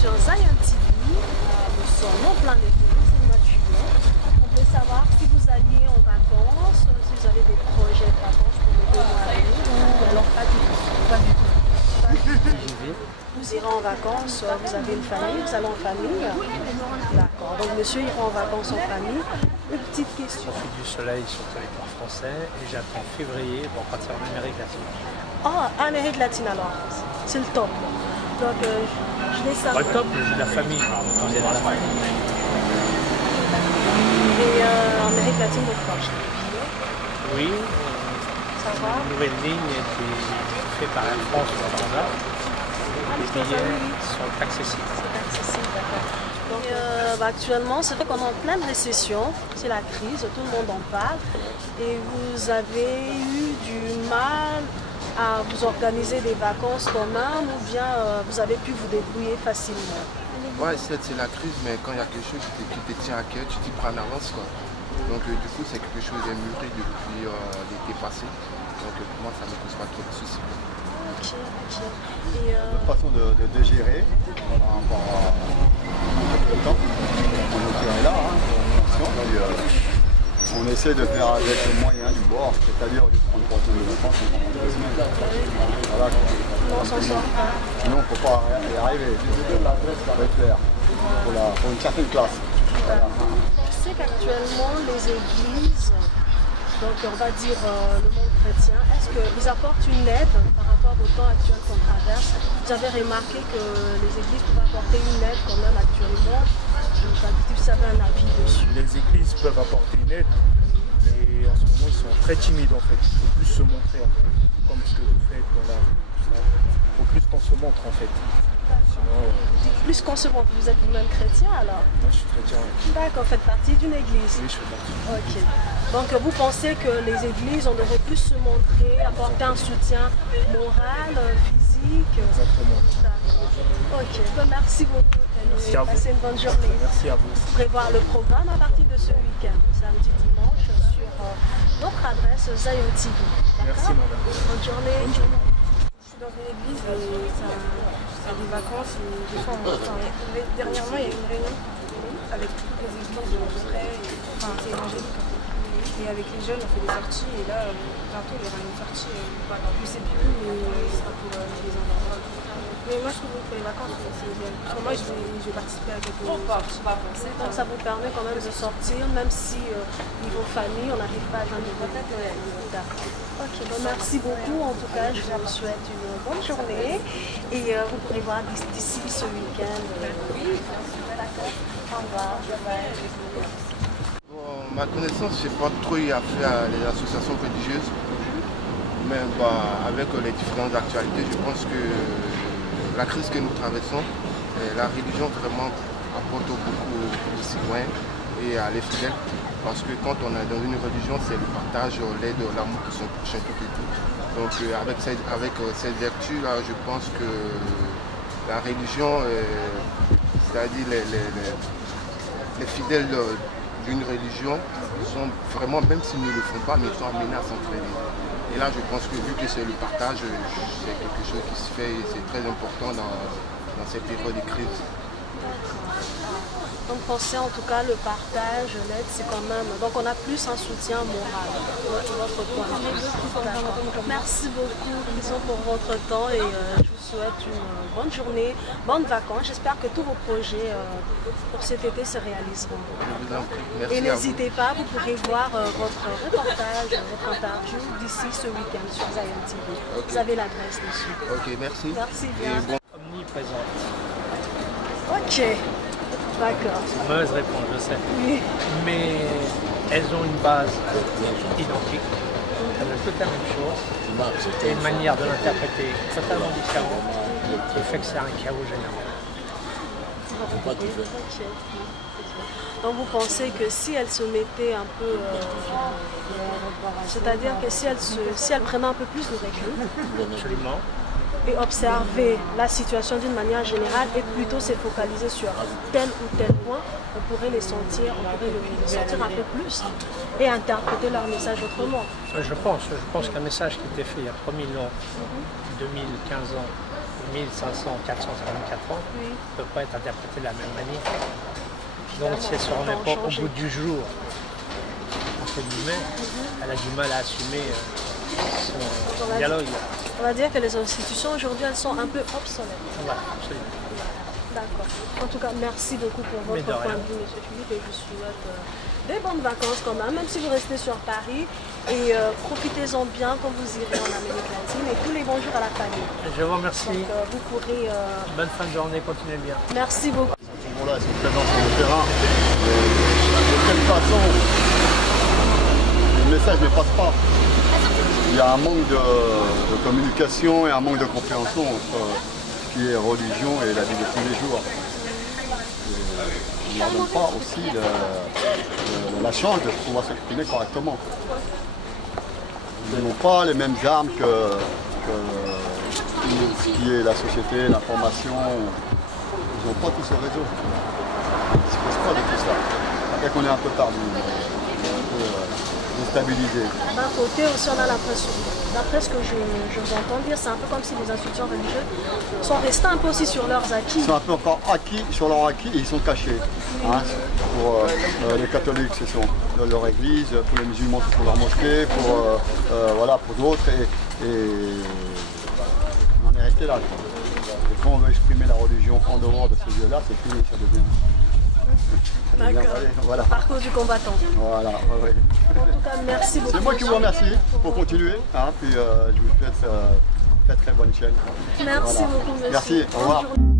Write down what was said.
sur Zion TV. Nous sommes en plein été, c'est le mois de juillet. On voulait savoir si vous alliez en vacances, si vous avez des projets de vacances pour les 2 mois à venir, ou alors pas du tout. Pas du tout. Pas du tout. Vous irez en vacances, vous avez une famille, vous allez en famille. D'accord, donc monsieur ira en vacances en famille. Une petite question. Je profite du soleil sur le territoire français et j'attends février pour partir en Amérique latine. Ah, Amérique latine alors, c'est le top. Donc je vais savoir. Pas le top, mais j'ai de la famille. On est dans la famille. Et Amérique latine, donc quoi? Oui, Ça va? une nouvelle ligne qui est faite par Air France au Canada. Les billets sont accessibles. C'est accessible, d'accord. Donc, actuellement, c'est vrai qu'on est en pleine récession, c'est la crise, tout le monde en parle. Et vous avez eu du mal à vous organiser des vacances quand même, ou bien vous avez pu vous débrouiller facilement? Ouais, c'est la crise, mais quand il y a quelque chose qui te tient à cœur, tu t'y prends en avance, quoi. Donc du coup, c'est quelque chose qui est mûri depuis l'été passé. Donc pour moi, ça ne me pose pas trop de soucis. Ok, ok. Et Notre façon de gérer par rapport à le temps. On est là, hein, puis, on essaie de faire avec le moyen du bord, c'est-à-dire de prendre 3 semaines de vacances, on prend 2 semaines. Voilà. on s'en sort pas. Sinon, il ne faut pas y arriver. L'adresse, ça va être clair. Pour une certaine classe. Voilà. Je sais qu'actuellement, les églises, donc on va dire le monde chrétien, est-ce qu'ils apportent une aide par rapport au temps actuel qu'on traverse? Vous avez remarqué que les églises peuvent apporter une aide quand même actuellement. Si vous avez un avis dessus. Les églises peuvent apporter une aide, mais en ce moment ils sont très timides en fait. Il faut plus se montrer en fait, comme ce que vous faites dans la rue, tout ça. Il faut plus qu'on se montre en fait. Sinon, Plus qu'on se montre, vous êtes vous-même chrétien alors? moi je suis chrétien. D'accord, vous faites partie d'une église. Oui, je fais partie. Ok. Donc vous pensez que les églises, on devrait plus se montrer, apporter un soutien moral, physique? Exactement. D'accord. Ok. Ben, merci beaucoup. Merci à vous. Passez une bonne journée. Merci à vous. Vous pourrez voir le programme à partir de ce week-end, samedi, dimanche, sur notre adresse Zion TV. Merci madame. Bonne journée. Bonne journée. Je suis dans une église et ça a des vacances et des fois dernièrement il y a eu une réunion avec toutes les églises frais, c'est évangélique. Et avec les jeunes on fait des sorties et là bientôt il y aura une sortie, je sais plus mais ce sera pour les enfants. Mais moi je trouve que pour les vacances c'est bien. Parce que moi je vais participer avec les sorties. Donc ça vous permet quand même de sortir, même si niveau famille, on n'arrive pas à joindre les peut-être. Ok, bon, merci beaucoup. En tout cas, je vous souhaite une bonne journée et vous pourrez voir d'ici ce week-end. Oui, d'accord. Au revoir. Bon, ma connaissance, je n'ai pas trop eu affaire à les associations religieuses, mais avec les différentes actualités, je pense que la crise que nous traversons, la religion vraiment apporte beaucoup aux citoyens et à les fidèles. Parce que quand on est dans une religion, c'est le partage, l'aide, l'amour qui sont prochains, tout et tout. Donc avec cette vertu-là, je pense que la religion, c'est-à-dire les fidèles d'une religion sont vraiment, même s'ils ne le font pas, mais ils sont amenés à s'entraider. Et là, je pense que vu que c'est le partage, c'est quelque chose qui se fait et c'est très important dans ces périodes de crise. Donc pensez en tout cas le partage, l'aide, c'est quand même... Donc on a plus un soutien moral de votre point de vue. Merci beaucoup disons, pour votre temps et je vous souhaite une bonne journée, bonnes vacances. J'espère que tous vos projets pour cet été se réaliseront. Merci Et à vous. n'hésitez pas, vous pourrez voir votre reportage, votre interview d'ici ce week-end sur Zion TV. Ok. Vous avez l'adresse dessus. Ok, merci. Merci Et bien. bon. Omniprésente. Ok, d'accord. C'est une mauvaise réponse, je sais. Oui. Mais elles ont une base identique. Elles veulent toutes la même chose. Et une manière de l'interpréter totalement différente qui fait que c'est un chaos général. Ok. Donc vous pensez que si elle se mettait un peu, c'est-à-dire que si elle prenait un peu plus de recul Absolument. et observer la situation d'une manière générale et plutôt se focaliser sur tel ou tel point, on pourrait les sentir, on pourrait les sentir un peu plus et interpréter leur message autrement. Je pense qu'un message qui était fait il y a 3000 ans, 2015 ans, 1500, 454 ans Oui. ne peut pas être interprété de la même manière. Donc si elle ne se remet pas au bout du jour, entre guillemets, elle a du mal à assumer son dialogue. On va dire que les institutions aujourd'hui, elles sont un peu obsolètes. Voilà, absolument. D'accord. En tout cas, merci beaucoup pour votre point de vue, M. Philippe, et je vous souhaite des bonnes vacances quand même si vous restez sur Paris. Et profitez-en bien quand vous irez en Amérique latine. Et tous les bons jours à la famille. Je vous remercie. Donc, vous pourrez... Bonne fin de journée, continuez bien. Merci beaucoup. Là, ils sont présents sur le terrain. De quelle façon le message ne passe pas. Il y a un manque de communication et un manque de compréhension entre ce qui est religion et la vie de tous les jours. On ne leur donne pas aussi la chance de pouvoir s'exprimer correctement. Ils n'ont pas les mêmes armes que ce qui est la société, l'information. Ils n'ont pas tout ce réseau. Ils ne disposent pas de tout ça. Après qu'on est un peu perdu, un peu déstabilisé. D'un côté aussi, on a l'impression, d'après ce que je vous entends dire, c'est un peu comme si les institutions religieuses sont restées un peu aussi sur leurs acquis. Ils sont un peu encore acquis, sur leur acquis, et ils sont cachés. Hein. Pour les catholiques, c'est leur église, pour les musulmans, c'est pour leur mosquée, pour d'autres. Et on en est resté là. Et quand on veut exprimer la religion en dehors de ce lieu-là, c'est fini, ça devient... D'accord. Voilà. Parcours du combattant. Voilà, ouais. En tout cas, merci beaucoup. C'est moi qui vous remercie pour continuer. Hein, puis je vous souhaite très très bonne chaîne. Merci beaucoup, monsieur. Merci, au revoir. Bonne journée.